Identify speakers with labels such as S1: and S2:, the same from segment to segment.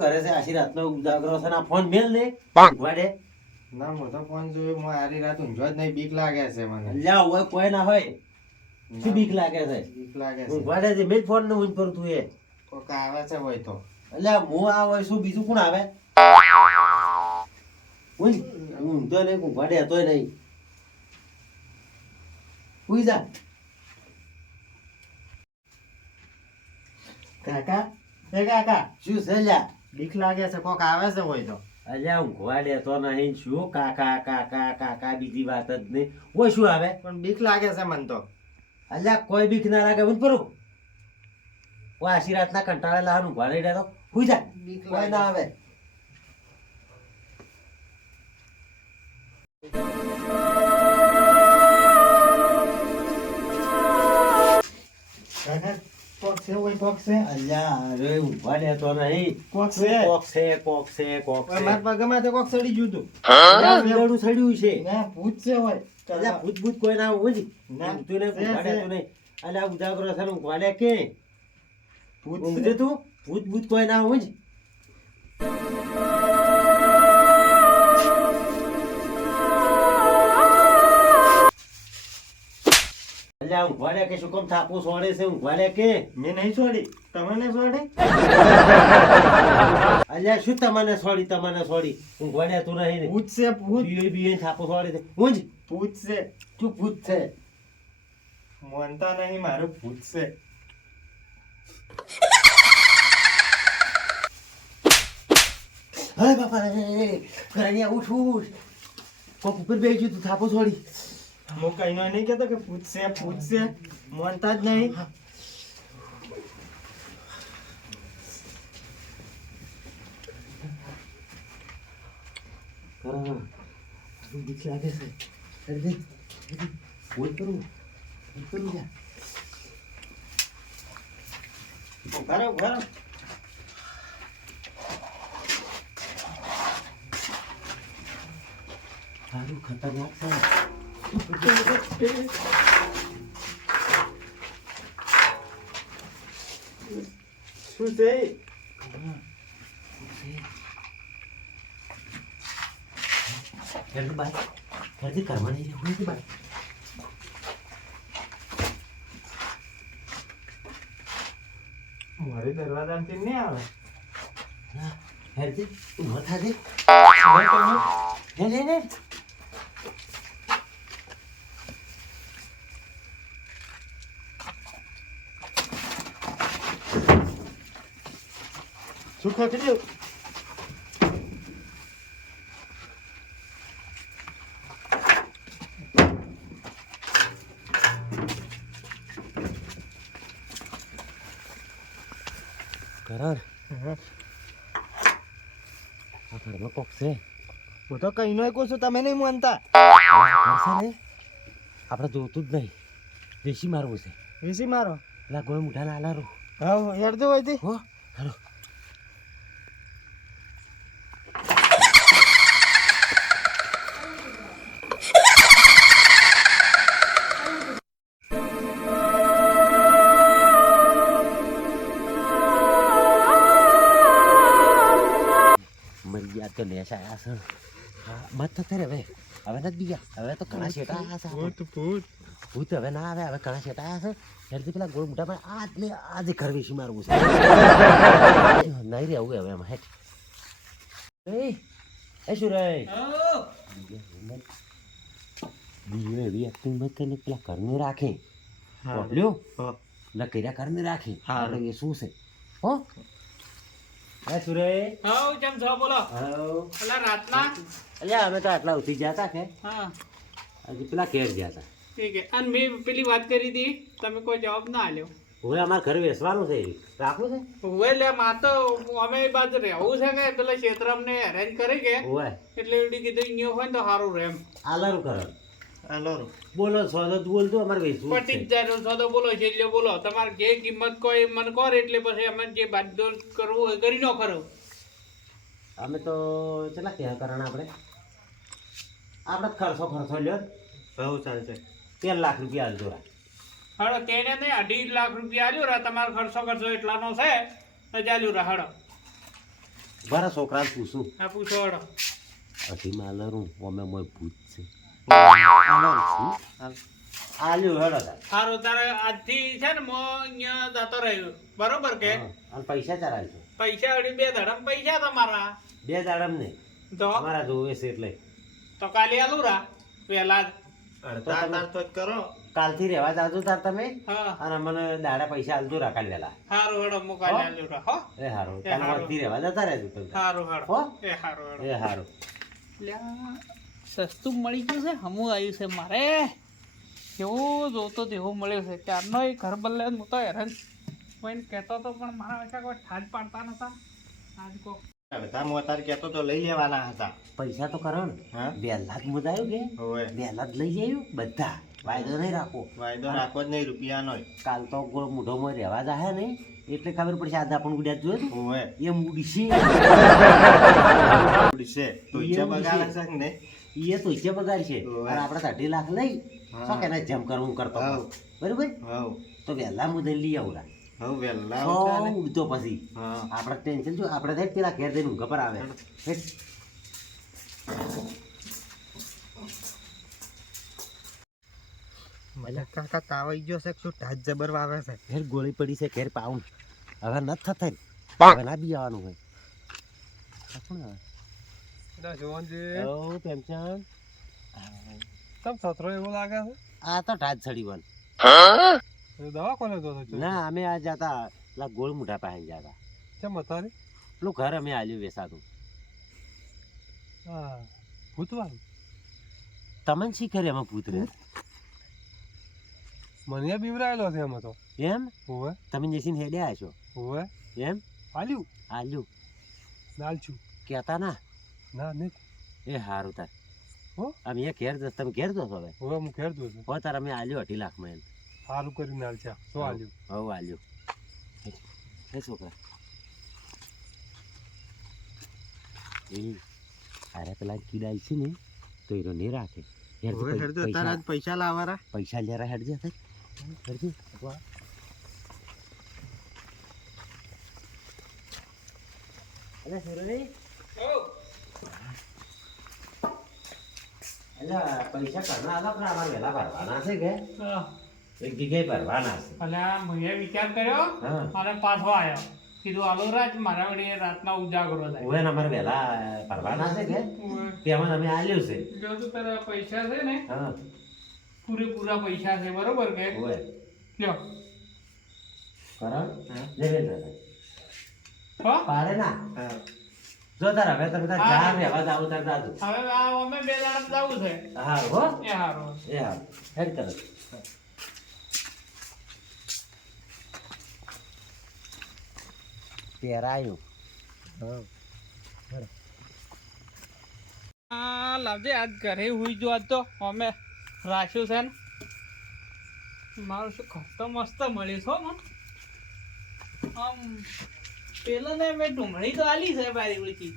S1: કરે છે? આશી રાતનો ઉજાગરો છે ના ફોન મેલ ને વાડે
S2: ના મોટો તો ફોન જોયો હું આરી રાત ઊંઘવા જ નહીં બીક લાગે છે મને.
S1: લ્યા હોય કોઈ ના હોય. શું બીક લાગે છે?
S2: બીક લાગે છે.
S1: વાડે છે મેં ફોન ને ઊંઘ પર તું એ.
S2: કોક આવે છે હોય તો.
S1: એટલે હું આ હોય શું બીજું કોણ આવે? ઊંઘ ઊંઘતો નહીં ઊંઘવાડે હતોય નહીં. ઉઈ જા.
S2: કાકા? એ કાકા
S1: શું છે લ્યા?
S2: બીક લાગે છે કોક આવે છે હોય તો.
S1: અલ્યા ઊંઘવાડે તો નહીં શું? કાકા કાકા કાકા બીજી વાત જ નહીં. હોય શું આવે?
S2: પણ બીક લાગે છે મને તો.
S1: અલ્યા કોઈ બીક ના લાગે ઊંઘ પરું કોઈ આશી રાતના કંટાળે લાવાનું ઊંઘવાડે રહ્યા તો હુઈ જા. કોઈ ના આવે.
S2: કાકા કોક છે હોય કોક છે.
S1: અલ્યા અરે ઊંઘવાડે તો નહીં
S2: કોક છે.
S1: કોક છે કોક છે કોક
S2: ઓય
S1: છે.
S2: મારા પગમાં તો કોક સડી ગયું તું.
S1: અલ્યા, ઉંદરડું સડ્યું છે.
S2: ના ભૂત છે હોય
S1: અલ્યા ભૂત ભૂત કોઈ ના હોય
S2: ના, છે,
S1: ઊંઘવાડે
S2: છે.
S1: તો નહીં. અલ્યા ઉજાગરો છે ઉભાડે કે.
S2: ભૂત
S1: ઊંઘજે તું. ભૂત ભૂત કોઈ ના હોય અલ્યા ઊંઘવાડે કે શું કામ થાપો સોડે છે? ઊંઘવાડે કે?
S2: મેં નહીં છોડી તમને છોડી
S1: અલ્યા શું તમને સોડી તમને સોડી? ઊંઘવાડે તું નહીં
S2: પૂછશે પૂછ.
S1: બીએ બીએ થાપો સોડે છે. ઊંઘ.
S2: ભૂત છે
S1: તું ભૂત છે
S2: નહીં મારું પૂછશે. હે
S1: અરે બાપા રે કરણિયા ઉઠ ઉઠ કોક ઉપર બેસી ગયું તું થાપો સોડી.
S2: હું કઈ નહીં કેતો કે પૂછશે પૂછશે, માનતા જ નહીં
S1: બીક લાગે છે અરે દે કરું. સારું, ખતરનાક
S2: શું છે એ?
S1: ઘરથી બહાર ઘરથી કરવા નહીં રહેવું નથી બહાર
S2: મારી દરવાજામાંથી નહીં આવે.
S1: હેરજી તું હે. લે. લે
S2: શું ખખડ્યું
S1: કરણ આ ઘરમાં કોક છે.
S2: હું તો કઈ નો કહું છું તમે નહીં માનતા.
S1: આપણે જોતું જ નહીં. દેશી મારવું છે.
S2: વીસી મારો?
S1: પેલા ગોળ મુઠા ના લારું
S2: હા હેડજો હોય તે
S1: હો હાલો. છે હા મત તો કરે હવે. હવે નથી બીજા. હવે તો ઘણા શેટા છે
S2: ભૂત ભૂત.
S1: ભૂત હવે ના આવે હવે ઘણા શેટા આયા છે. ત્યારથી પેલા ગોળ મોટા ભાઈ આજ ને આજે ઘર વેચી મારવું છે. નહીં રહેવું હવે એમાં હેઠ. એ શું રે બીજો એવી એક્ટિંગ મત કરીને પેલા ઘરને રાખે. ના કર્યા ઘરને રાખે. એ શું છે? હો? એ સુરે
S3: હઉ કેમ છો? બોલો. હા રાતના?
S1: અલ્યા અમે તો આટલા ઉઠી ગયા હતા કે.
S3: હા.
S1: હજી પેલા કેર ગયા હતા
S3: ઠીક છે. અને મેં પેલી વાત કરી હતી તમે કોઈ જવાબ ના આલ્યો.
S1: હવે અમારે ઘરે વેસવાનું છે રાખવું છે?
S3: હવે લે માં તો અમે બાજુ રહેવું છે કે પેલા ક્ષેત્ર અમને અરેન્જ કરી કે. એટલે એવડી કીધું અહીંયા હોય ને તો સારું રહે એમ.
S1: આલારું કરો.
S2: હાલો
S1: બોલો સોદો તું બોલતો અમારે વેચવું
S3: પટી જાય સોદો બોલો છે એટલે બોલો. તમારે જે કિંમત કોઈ મને કહો એટલે પછી અમે જે બાદલ કરવું હોય કરી નો કરો
S1: અમે તો ચલા કે કરણ આપણે? આપણે જ ખર્ચો ખર્ચો લ્યો.
S2: બહુ ચાલશે
S1: તેર લાખ રૂપિયા આલજો.
S3: હાડો તેને નહીં અઢી લાખ રૂપિયા આલ્યો રા. તમારો ખર્ચો ખર્ચો એટલાનો છે. તો ચાલ્યું રા હાડો
S1: બરા છોકરા પૂછું.
S3: હા પૂછો હળો
S1: હજી માલરું અમે મોય ભૂત. આલ્યું હેડો તાર
S3: સારું તારે આજથી છે ને મો અહીંયા જતો રહ્યો. બરોબર કે?
S1: અને પૈસા છે.
S3: પૈસા અડી બે ધડમ પૈસા તમારા.
S1: બે દાડમ ને
S3: તો?
S1: અમારા જોવે છે એટલે.
S3: તો કાલે આલું રા.
S4: પેલા તાર તો જ કરો.
S1: કાલથી રહેવા જાજો તાર તમે.
S3: હા.
S1: અને મને દાડા પૈસા આલજો રાખાલ વેલા.
S3: સારું હેડો મુ કાલે આલું રા. હો?
S1: એ હારું. કાલ
S3: હારું.
S1: રહેવા જતા રહેજો
S3: સારું હેડો
S1: હો?
S3: એ સારું હેડો
S1: એ હારું.
S3: સસ્તું મળી ગયું છે હમું આવ્યું છે મારે. જેવો જોતો તેવો મળ્યો છે. ત્યારનો એ ઘર બદલે હું તો હેરાન કોઈને કહેતો હતો પણ મારા વેચા કોઈ ઠાજ પાડતા નતા આજ કો.
S4: અડધા હું અત્યારે કહેતો તો લઈ લેવાના હતા.
S1: પૈસા તો કરો ને. વહેલા જ મુદાયું કે? વહેલા જ લઈ જયું? બધા. વાયદો નહીં રાખો
S4: વાયદો રાખો જ નહીં રૂપિયાનો
S1: કાલ તો ગોળ મૂઢોમાં રહેવા જાય ને એટલે ખબર પડશે આજે આપણે ઉડ્યા જોયું
S4: હોવે.
S1: એ મૂડી
S4: ઉડશે તો ઈચ્છા બગાડે છે કે
S1: છે એ તો ઈચ્છે બગાડ છે. અને આપણે અઢી લાખ લઈ
S4: હા.
S1: શું કે જેમ કરવું કરતો બરોબર? તો વહેલા મુદ્દે લઈ. ઉડતો પછી. આપણે ટેન્શન જો આપણે થાય પેલા ઘેર જઈને ઊંઘ પર આવે.
S4: કાકા ગયો છે શું? ટાચ જબર વાવે છે.
S1: ઘેર ગોળી પડી છે ઘેર પાઉન હવે નથી થતા. હવે ના બી આવવાનું હોય. આ કોણ આવે? ઓ, પ્રેમચંદ. આ તો ટાચ ચડી વન. ના અમે આ જતા પેલા ગોળ મુઠા પાસે જતા પેલું ઘર અમે આલ્યું વેસાતું. તમને શી કરે એમાં ભૂત રે
S5: મને બીવરાયેલો છે એમાં તો.
S1: એમ?
S5: હોવે.
S1: તમે જઈને હેડ્યા છો?
S5: હોવે.
S1: એમ?
S5: આલ્યું?
S1: આલ્યું.
S5: નાલચું
S1: કહેતા ના?
S5: ના નહીં.
S1: એ સારું તાર.
S5: હો?
S1: અમે એ ઘેર તમે ઘેર જશો હવે?
S5: હવે હું ઘેર દઉં છું.
S1: હવે તાર અમે આલ્યો અઢી લાખમાં એમ.
S5: સારું કરીને આલશે શું આલ્યું?
S1: હવે આલ્યું. એ છોકરા. એ અરે પેલા કીડા છે ને તો એનો ને રાખે. પૈસા
S4: લાવવાના.
S1: પૈસા લેરા હેડજે હેડજે. વાહ. અલે અલ્યા પૈસા કરના આલા પણ અમારે વહેલા ભરવાના છે કે? એક જગ્યાએ ભરવાના છે.
S3: અલ્યા મેં વિચાર કર્યો અને પાછો આવ્યો કીધું આલો રાત મારા વડે રાતના ઉજાગરો થાય.
S1: ઓવે અમારે વહેલા ભરવાના છે કે? તેમાં અમે આલ્યું છે.
S3: જો તો તારા પૈસા છે ને
S1: હા.
S3: પૂરેપૂરા પૈસા છે બરોબર કે?
S1: ઓવે.
S3: લ્યો.
S1: કરો
S4: હા.
S1: દાદા ના
S4: હા.
S1: જો તાર હવે તો બધા
S3: હા.
S1: ને અવાજ આવું તાર દાદુ.
S3: હવે આ અમે બે દાડા જાવું છે.
S1: હા હો.
S3: એ હારો
S1: એ હા હેડ કરો.
S3: પેરાયું લાવજે આજ ઘરે હુઈ જો આજ તો. અમે રાખ્યું છે ને. મારું શું ખસ્તો મસ્ત મળ્યું છો મને. આમ પેલો ને મેં ડુંગળી તો આલી છે બારી ઉડકી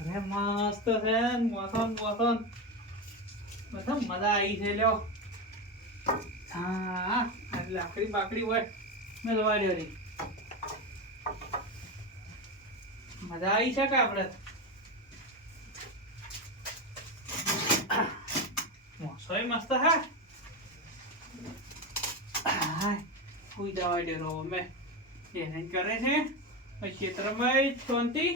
S3: અરે મસ્ત છે મોસમ મોસમ. બધા મજા આવી છે લ્યો. હા લાકડી બાકડી હોય મેળવા રી. મજા આવી છે કે આપણે મોસોય મસ્ત હા હાય, કોઈ દવા ડેરો અમે એને જ કરે છે. ક્ષેત્રમાં શાંતિ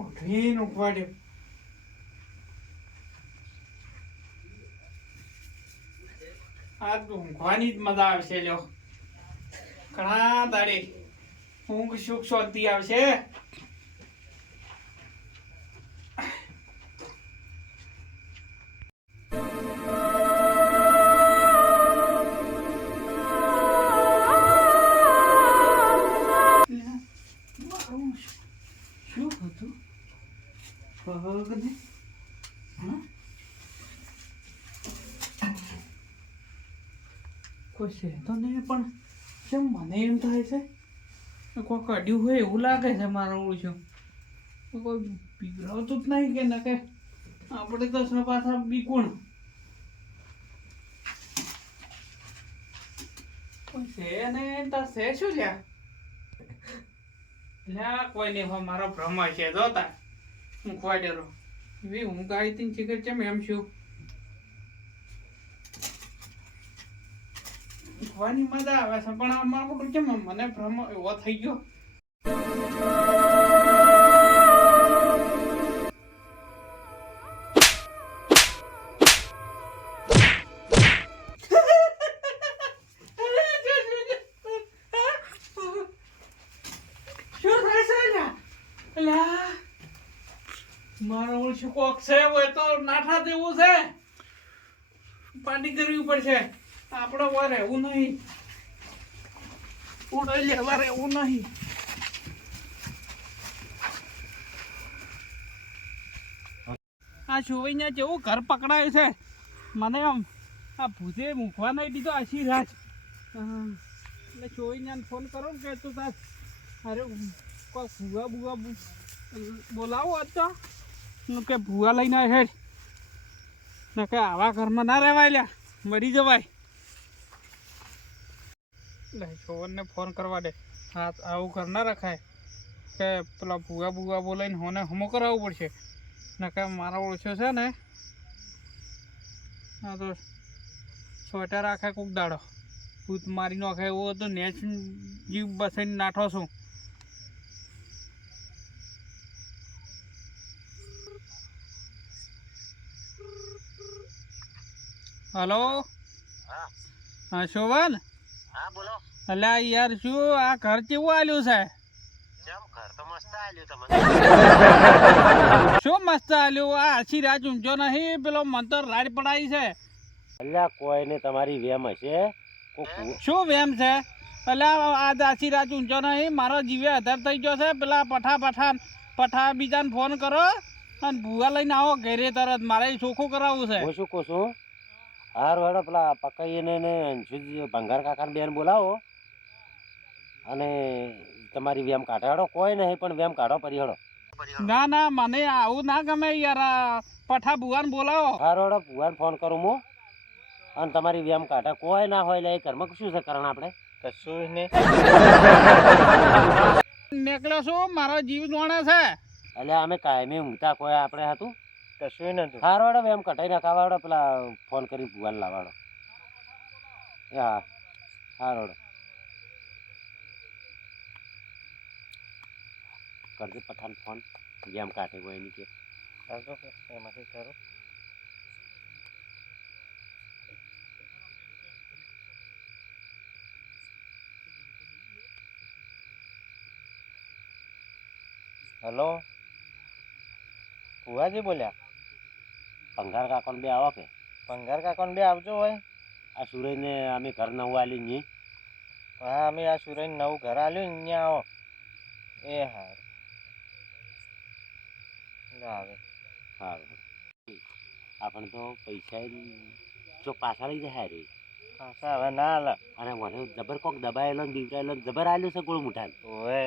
S3: ઉઠીને ઉપાડ્યો આ ઊંઘવાની જ મજા આવશે લ્યો. ઘણા દાડે ઊંઘ સુખ શાંતિ આવશે. છે. તો નહીં પણ કેમ મને એમ થાય છે? કોઈ કાઢ્યું હોય એવું લાગે છે મારું ઓળખ્યું કોઈ પીવડાવતું જ નહીં કે ન કે? આપણે તો સપાસા બીકુણ છે ને, તા છે શું છે લ્યા કોઈ નહીં હોય મારો ભ્રમ છે જોતા હું ખોઈ ડેરો એવી હું ગાડી તીન ચીકર છે એમ છું? ખવાની મજા આવે છે, પણ આ મારું બધું કેમ મને ભ્રમ એવો થઈ ગયો. મારો ઓળશી કોક છે હોય તો નાઠા દેવું છે. પાર્ટી કરવી પડશે. આપણે વાર રહેવું નહીં. ઉડે લેવા રહેવું નહીં. આ છુવૈયા જેવું ઘર પકડાયું છે. મને આમ આ ભૂતે મૂકવા નહીં દીધો આશી રાજ એટલે છોઈને ફોન કરો ને કે તું તાર, અરે, કોઈ ભૂવા ભૂવા બોલાવો આજ તો. નું કે ભૂવા લઈને હેડ. ને કે આવા ઘરમાં ના રહેવાય લ્યા, મરી જવાય. છોવનને ફોન કરવા દે. હા આવું ઘર ના રખાય. કે પેલા ભૂગા ભૂગા બોલાવીને હોને હમો કરાવવું પડશે. ને કે મારા ઓળખ્યો છે ને હા તો સ્વેટર રાખે કોક દાડો. ભૂત મારી નાખે એવો તો નેચ જીવ બસાઈને નાઠો છું. હલો? હા. શોભન
S1: હા બોલો.
S3: અલ્યા યાર શું આ ઘર કેવું આલ્યું છે?
S1: કેમ ઘર? તો મસ્ત આલ્યું તમને
S3: શું મસ્ત આલ્યું? આ આછી રાજ ઊંચો નહીં. પેલો મંતર રાડ પડાઈ છે.
S1: અલ્યા કોઈને તમારી વેમ હશે?
S3: શું વેમ છે? અલ્યા આ આછી રાજ ઊંચો નહીં. મારો જીવે અધર થઈ ગયો છે. પેલા પઠા પઠા પઠા બીજાને ફોન કરો અને ભૂવા લઈને આવો ઘરે તરત. મારે ચોખ્ખું કરાવવું છે.
S1: શું કહું છું? હારું હેડો પેલા પકાઈને ને ભંગાર કાકાને બેન બોલાવો. અને તમારી વેમ કાઢાડો. કોઈ નહીં પણ વેમ કાઢો પરી હેડો
S3: ના ના મને આવું ના ગમે યાર. પઠા ભુવાન બોલાવો.
S1: હારું હેડો ભુવાન ફોન કરું હું. અને તમારી વેમ કાઢે. કોઈ ના હોય લે એ ઘરમાં શું છે કરણ આપણે?
S4: કશું ને
S3: નીકળ્યો છું મારો જીવ જોણે છે.
S1: એટલે અમે કાયમી ઊંઘતા કોઈ આપણે હતું?
S4: કશું નતું
S1: હારો વાળો એમ કટાઈ નાખાવા વાળો પેલા ફોન કરી ભુવાને લાવાડો. એ હા હારો હેડો કરજે પઠાણ ફોન જેમ કાઢે હોય એની કે.
S4: કરજો એમાંથી કરો. હલો? ભુવાજી બોલ્યા?
S1: ભંગાર કાકોને બે આવો કે?
S4: પંગાર કાકોને બે આવજો હોય.
S1: આ સુરજને અમે ઘર નવું આલી ની
S4: હા અમે આ સુરજ નવું ઘર આલ્યું અહીંયા આવો. એ હા આવે.
S1: હા આપણે તો પૈસા જો પાછા લઈ જાય રે
S4: પાછા હવે ના આલે
S1: અને મને જબર કોક દબાયેલો ને બીવરાયેલો ને જબર આલ્યો છે ગોળ મુઠાન.
S4: ઓએ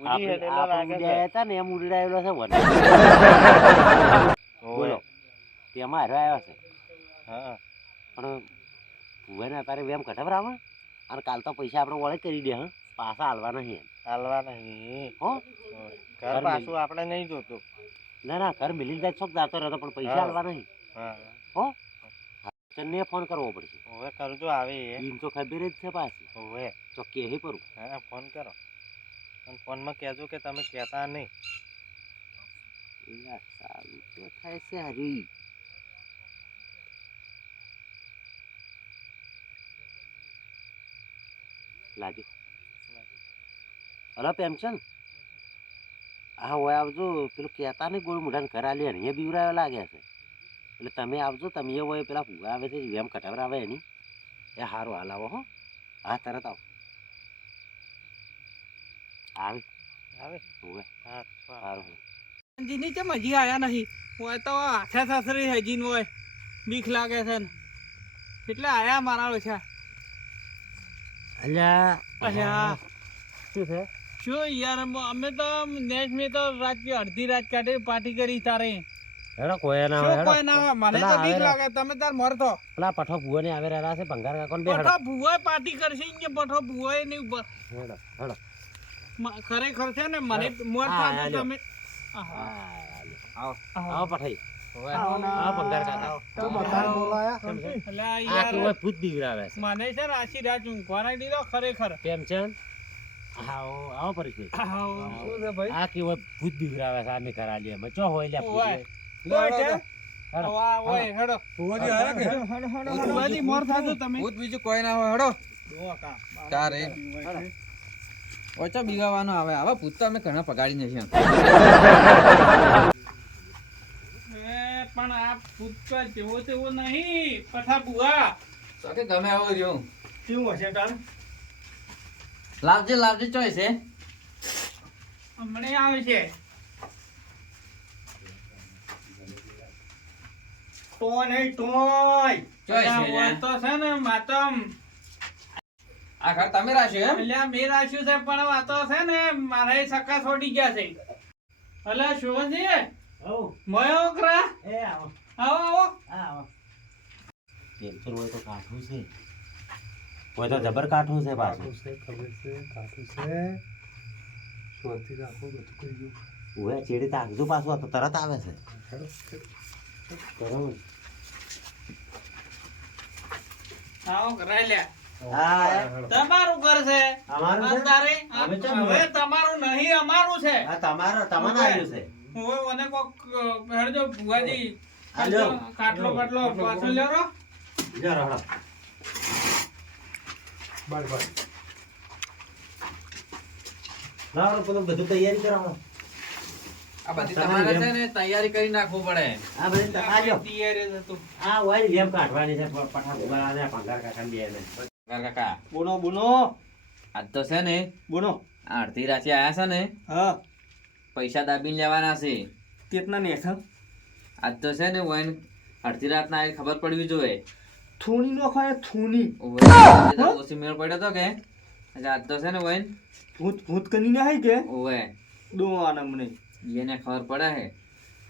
S4: ઉડી હેડેલો લાગે છે.
S1: ને એમ ઉડાયેલો છે બોલો તેમાં હારો આવ્યો છે.
S4: હા.
S1: પણ ભુવાને અત્યારે વેમ કઢાવરાવે અને કાલ તો પૈસા આપણે વળે કરી દે હા. પાછા હાલવા નહીં એમ.
S4: હાલવા નહીં.
S1: હો?
S4: ઘર પાછું આપણે નહીં જોતું.
S1: ના ના ઘર મિલી જાય ચોક જાતો રહેતો પણ પૈસા
S4: હા.
S1: હાલવા નહીં.
S4: હા.
S1: હો? તને ફોન કરવો પડશે.
S4: હવે કરજો આવે એ.
S1: ઈમ તો ખબર જ છે પાછી.
S4: હવે.
S1: તો કે પરું
S4: હા ફોન કરો. અને ફોનમાં કહેજો કે તમે કહેતા નહીં.
S1: સારું તો થાય છે હરી લાજો હલો પેમચંદ હા હોય આવજો. પેલું કહેતા નહીં ગોળ મોઢાને ઘર આલી અહીંયા બીવરાયો લાગે છે. એટલે તમે આવજો તમે હોય પેલા ભૂવા આવે છે વેમ કટાવરાવે એની. એ સારું હાલ આવો હો. હા તરત આવો. આવે.
S4: આવે?
S1: હોય
S4: હા
S1: સારું
S3: જીની કેમ હજી આયા નહીં? હોય તો હાથે સાસરી હજી હોય. બીક લાગે છે ને. એટલે આયા મારા ઓછા.
S1: અલ્યા
S3: અલ્યા.
S1: શું છે?
S3: શું યાર અમે તો નેક્સ્ટ મેં તો રાત અડધી રાત કાઢી પાર્ટી કરી તારે.
S1: હેડો કોઈ ના
S3: શું કોઈ ના હોય મને તો બીક લાગે તમે તાર મરતો
S1: પેલા પઠો ભુવને આવે રહ્યા છે ભંગાર કાકો ને
S3: પઠો પાર્ટી કરશે કે પઠો ભુવાય નહીં.
S1: હેડો હેડો.
S3: ખરેખર છે ને મને મોર તમે.
S1: આવો.
S3: આવો
S1: પઠાઈ.
S4: આવો ના.
S1: આવો ભંગાર કાકા.
S4: તો બધાને બોલાયા.
S3: એટલે આ
S1: આ
S3: યાર
S1: કેવો ભૂત બીવરાવે છે.
S3: છે ને આશી રાત ઊંઘવા દીધો ખરેખર.
S1: કેમ છે? આવો આવો પરિચય
S3: આવો.
S1: આ કેવો ભૂત બીવરાવે છે આને ચો હોય લ્યા ભૂત
S3: ઓય.
S4: કોઈ કે?
S1: હેડો.
S3: આવો, આ ઓય, હેડો.
S4: હેડો, હેડો, હેડો, હેડો.
S3: ભુવાજી મોર થાજો તમે.
S6: બીજું કોઈ ના હોય. હડો. ઓછો બીગાવાનો આવે. આવા પૂછતા અમે ઘણા પગાડી નથી
S3: પણ આ તો જેવો તેવો નહીં પઠા બુઆ
S6: તો કે ગમે આવો જો
S4: કેવું હશે તાર?
S6: લાવજે લાવજે ચોય છે
S3: હમણે આવે છે.
S4: ટોય નહીં, ટોય.
S6: ચોય છે
S3: તો છે ને માતમ.
S6: આ ઘર તમે રાખ્યું એમ?
S3: એટલે મેં રાખ્યું છે પણ વાતો તો છે ને મારે સક્કા છોડી ગયા છે. અલે શોભનજી
S1: આવો.
S3: મયો
S1: એ આવો.
S3: આવો આવો.
S1: આ હોય તો કાઠું છે. હોય તો જબર કાઠું છે પાછું.
S5: છે ખબર છે કાઠું છે. શાંતિ રાખો બધું કરી ગયું
S1: ઓય ચેડી તાકજો પાછું તો તરત આવે છે. બરાબર
S3: આવો કરાઈ લે. તમારું ઘર છે.
S1: અમારું છે?
S3: હવે તમારું નહીં અમારું છે.
S1: આ તમારું તમારે આવ્યું છે.
S3: હવે મને કોક હેડજો ભુવાજી.
S1: આ
S3: કાટલો કાટલો પાછો લેરો.
S1: લ્યો રહોડો.
S5: બાર બાર
S1: રહોડો, પેલું બધું તૈયારી કરો
S6: આ બધી તમારે છે ને તૈયારી કરી નાખવું પડે.
S1: આ બધી.
S3: તૈયારી હતું.
S1: આ હોય લેમ કાઢવાની છે પઠા અને ભંગાર
S6: કાકા.
S4: બોલો બોલો
S6: આજ તો છે ને
S4: બોલો
S6: આ રાશિ આયા છે ને?
S4: હા.
S6: પૈસા દાબીને લેવાના છે.
S4: કેટલા ને
S6: આજ તો છે ને વન અડધી રાતના એ ખબર પડવી જોઈએ.
S4: થૂની નો ખાય થૂની
S6: ઓછી મેળ પડ્યો તો કે? આજ તો છે ને વન
S4: ભૂત ભૂત કરીને હાય કે?
S6: ઓવે
S4: દો આના મને.
S6: એને ખબર પડે હે.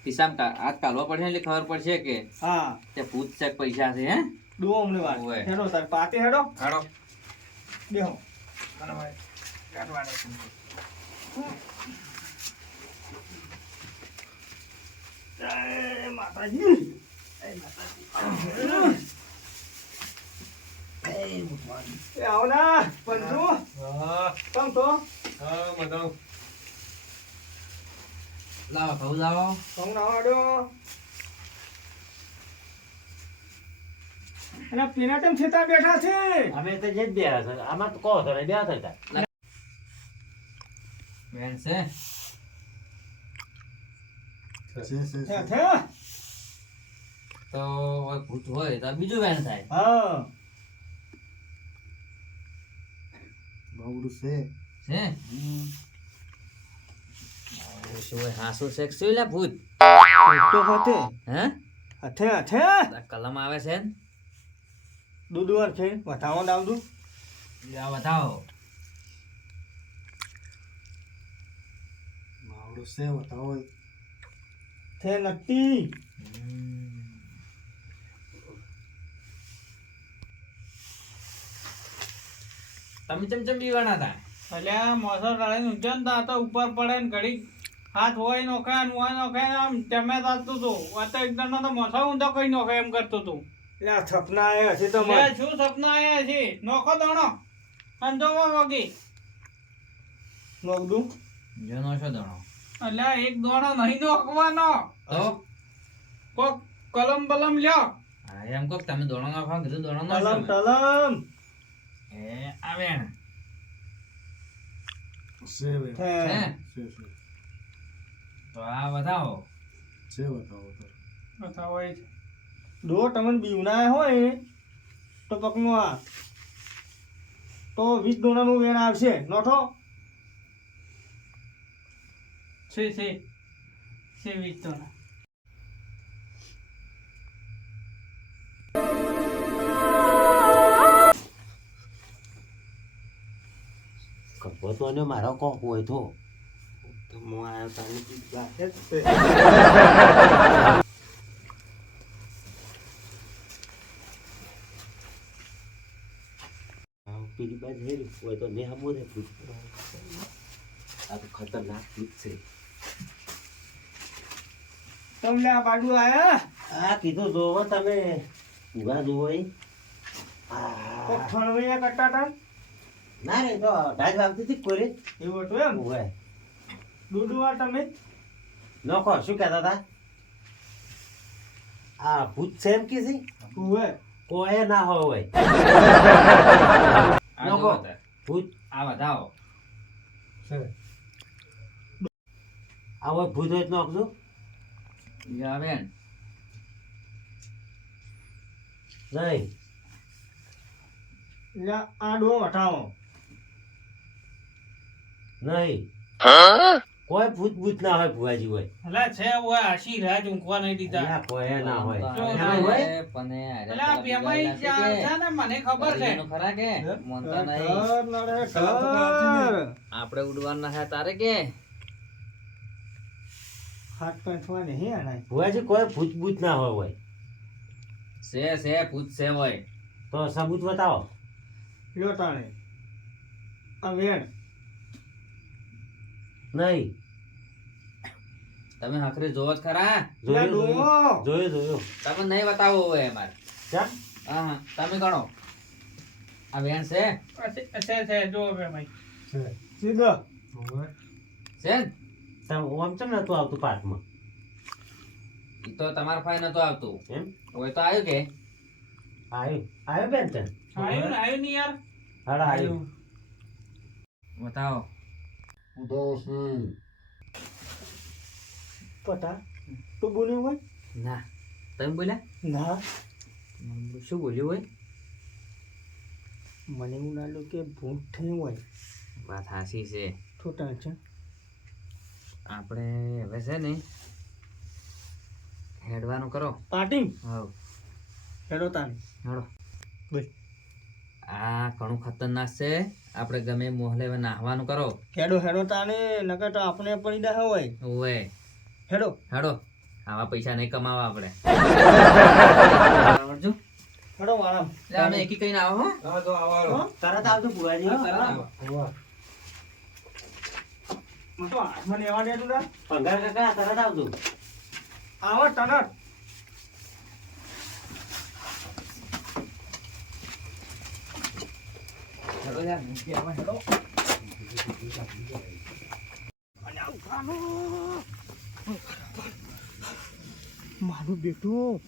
S6: પિસામ કા- હાથ કાઢવો પડશે એટલે ખબર પડશે કે
S4: હા.
S6: તે ભૂત છે પૈસા છે હે?
S4: દો અમને વાત.
S6: ઓવે.
S4: હેડો તાર પાતે હેડો.
S6: કાઢો
S4: બેહો. જય માતાજી. એ આવો ના પંજુ તમ તો
S5: હા
S6: લાવો લાવો.
S4: છેતા બેઠા છે.
S1: અમે તો જે જ બે છે. આમાં તો કહો તો બે થતા
S6: બેન છે? તો ભૂત હોય તો બીજું બેન થાય.
S4: હા.
S6: છે. હવે હોય? હાસુ સેક્સ લે ભૂત?
S4: તો
S6: હે?
S4: હથે હથે
S6: કલમ આવે છે ને?
S4: દૂધ વાર છે વટાવો દાવ માવડું
S6: છે બતાવો
S4: છે નથી.
S6: તમે ચમ ચમ બીવાના હતા?
S3: એટલે મોસર ડાળીને ઊંચો ને તો ઉપર પડે ને ઘડી હાથ હોય નોખે ને હોય નોખે આમ તમે ચાલતું હતું આ તો એકદમ તો મોસો ઊંધો કઈ નોખે એમ કરતું હતું
S4: એટલે આ સપના આવ્યા છે તો
S3: શું સપના આયા છે? નોખો દોણો. અંધો વગી.
S4: નોખ? દઉં
S6: જો નો છો દણો.
S3: અલ્યા એક દોણો નહીં નોખવાનો
S6: તો
S3: કોક કલમ બલમ લ્યો.
S6: હા, એમ કોક તમે દોણો નાખો કીધું દોણો નો
S4: તલમ તલમ
S6: એ આવે ને.
S4: છે
S6: હે. તો આ બતાવો
S3: બતાવો એ છે.
S4: દો તમને બીવના હોય તો પકનો આ તો વીસ દોણાનું વેણ આવશે. નોઠો
S3: Sí, sí.
S1: Sí, Víctor. પોતોને મારો કો હોય તો પીડી બાજ હોય તો ને હમો રે આ તો ખતરનાક છે
S4: તમને આ બાજુ આયા?
S1: આ કીધું જોવો તમે.
S4: ઊભા
S1: આ,
S4: ઠણવૈયા કરતા હતા
S1: ના રે તો ઢાજ વાગતી હતી કોરે.
S4: એવું હતું એમ?
S1: હોય
S4: ડૂડુઆ તમે?
S1: નોખો શું કહેતા હતા? આ ભૂત છે એમ કે છે?
S4: હોય
S1: કોઈ ના હોય.
S6: જુઓ તાર.
S1: ભૂત.
S6: આ બતાવો
S5: છે.
S1: આ હોય ભૂત હોય તો આપજો.
S6: જા બેન
S1: નહીં
S4: એટલે આ ડો
S1: નહીં કોઈ ભૂત ભૂત ના હોય ભુવાજી હોય.
S3: અલા છે આશી રાજ ઊંઘવા નહીં દીધા.
S1: કોઈ ના હોય.
S6: પણ
S3: અલા ને મને ખબર છે.
S6: ખરા કે? મોનતા નહીં. આપણે ઉડવાના હે તારે કે?
S4: હાથ પેંઠવા નહીં આના.
S1: ભુવાજી કોઈ ભૂત ભૂત ના હોય હોય.
S6: છે છે પૂછ છે હોય.
S1: તો સબૂત બતાવો.
S4: લ્યો આ વેણ.
S1: નહીં.
S6: તમે આખરે જોવો જ ખરા?
S1: જોયું જોયું.
S6: તમે નહીં બતાવો હોય અમારે હા હા. તમે ગણો. આ વેણ છે?
S3: છે છે જો ભાઈ.
S5: છે.
S4: સીધો.
S5: ઓવે.
S1: તમે આમ ચમ નતું આવતું પાઠમાં?
S6: તો તમારા ફાઈ નતો આવતું.
S1: એમ?
S6: હોય તો આવ્યું કે?
S1: આવ્યું આવ્યું બેન તન?
S3: આવ્યું ને આવ્યું નહીં યાર.
S1: હાડા આવ્યું
S6: બતાવો.
S4: પટા તું બોલ્યું હોય?
S6: ના. તમે બોલ્યા?
S4: ના.
S6: શું બોલ્યું હોય?
S4: મને એવું લાગ્યું કે ભૂત થયું હોય.
S6: વાત હાસી છે.
S4: છોટા છે.
S6: આપણે હવે છે ને હેડવાનું કરો.
S4: પાટી
S6: હવ.
S4: હેડો તાને
S6: હેડો.
S4: બોલ.
S6: આ ઘણું ખતરનાક છે. આપણે ગમે મોહલે નાહવાનું કરો.
S4: હેડો હેડો તાને નકર તો આપણે પડી દે હોય.
S6: ઓવે
S4: હેડો.
S6: હેડો. આવા પૈસા નહીં કમાવા આપણે.
S4: હેડો વાળા.
S6: અમે એકી કઈને આવો હો.
S5: હા તો આવો.
S1: તરત આવજો ભુવાજી. હો.
S5: આવો.
S4: હું તો હાથમાં લેવા દે તું.
S1: પંગાર કાકા તરત આવજો.
S4: આવો તરત. મારું બેટું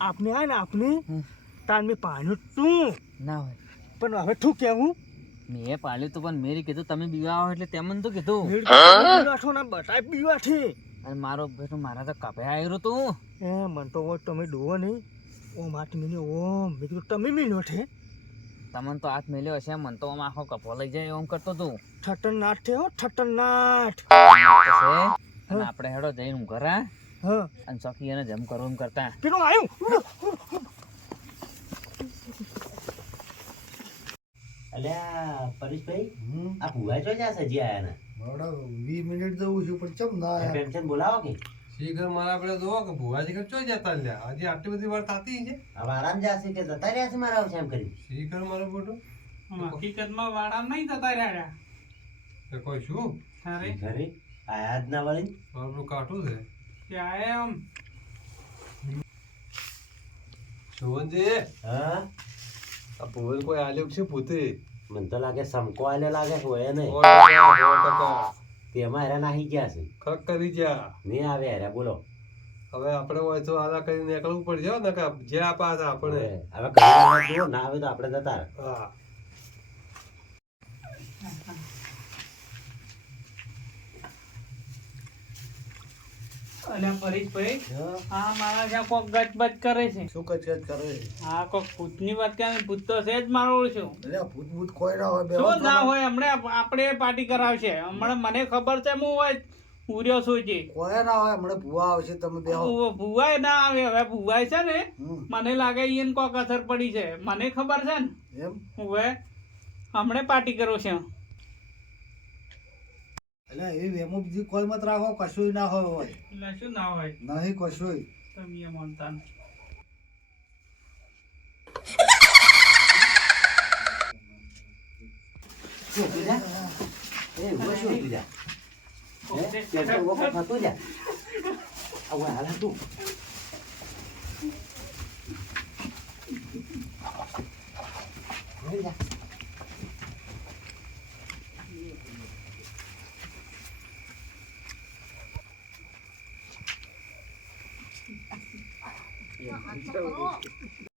S4: આપને આ ને આપને.
S6: તાન
S4: તાર મેં પાણી તું.
S6: ના હોય.
S4: પણ હવે તું કેવું?
S6: મેં પાલ્યું તો પણ મેરી કીધું તમે બીવાઓ એટલે તેમ તો કીધું.
S4: બેઠો ના બટાઈ પીવા છે
S6: અને મારો બેટો મારા તો કપે આવ્યો તો.
S4: એ મન તો હોય તમે ડોવો નહીં. ઓમ માટ મીને ઓમ. મેં કીધું તમે મિલ્યો છે.
S6: તમને તો હાથ મેલ્યો હશે મન તો આમ આખો કપો લઈ જાય એમ કરતો તું.
S4: ઠટનાટ થયો છે હો ઠટ્ટર નાટ
S6: પછી અને આપણે હેડો જઈને હું ઘરા
S4: હા.
S6: અને ચોકી એને જમ કરો એમ કરતા.
S4: પેલો આવ્યું
S1: અલ્યા પરેશભાઈ. આ ભુવા જો જ્યાં સજી આયા ને?
S5: બરાબર. વીસ મિનિટ જવું છું પણ ચમ ના આયા?
S1: પેન્શન બોલાવો કે?
S5: શીઘ્ર મારા આપણે જોવો કે ભુવાજી ઘર ચોઈ જતા લ્યા હજી આટલી બધી વાર થતી છે?
S1: હવે આરામ જશે કે જતા રહ્યા છે મારા આવશે એમ કરી
S5: શીઘ્ર મારો ફોટો?
S3: હકીકતમાં વાડા નહીં જતા રહ્યા
S5: તે કોઈ શું?
S3: અરે.
S1: ઘરે આયા જ ના વળી?
S5: મારું કાઠું છે.
S3: ક્યાં એમ.
S5: સુવનજી.
S1: હા?
S5: આ ભુવન કોઈ આલ્યો છે પોતે
S1: મને તો લાગે સમકો આલે લાગે હોય
S5: ટકા.
S1: તેમાં હેરા નાહી ગયા છે.
S5: ખક કરી ગયા.
S1: નહીં આવે હેરા બોલો.
S5: હવે આપણે હોય તો આલા કરીને નીકળવું પડશે ને જે આપા હતા આપણે.
S1: હવે ના આવે તો આપણે જતા
S5: હા.
S3: અલ્યા પરેશભાઈ
S1: હા.
S3: મારા ત્યાં કોક ગચબચ કરે છે.
S5: શું કચકચ કરે
S3: આ કોક ભૂતની વાત કરે ભૂત તો છે જ મારો છું
S5: એટલે ભૂત ભૂત કોઈ ના હોય
S3: શું ના હોય હમણે આપણે પાર્ટી કરાવશે. હમણાં મને ખબર છે હું હોય ઉર્યો છું જે.
S5: કોઈ ના હોય હમણે ભુવા આવશે તમે
S3: ભુવાય ના આવે હવે ભુવાય છે ને. મને લાગે ઈયન કોક અસર પડી છે. મને ખબર છે ને.
S5: એમ?
S3: હવે હમણે પાર્ટી કરો છે.
S5: એટલે એ વેમો બીજી કોઈ મત રાખો કશું ના હોય
S3: એટલે શું ના હોય?
S5: નહીં કશું
S3: તમે માનતા નથી.
S1: 这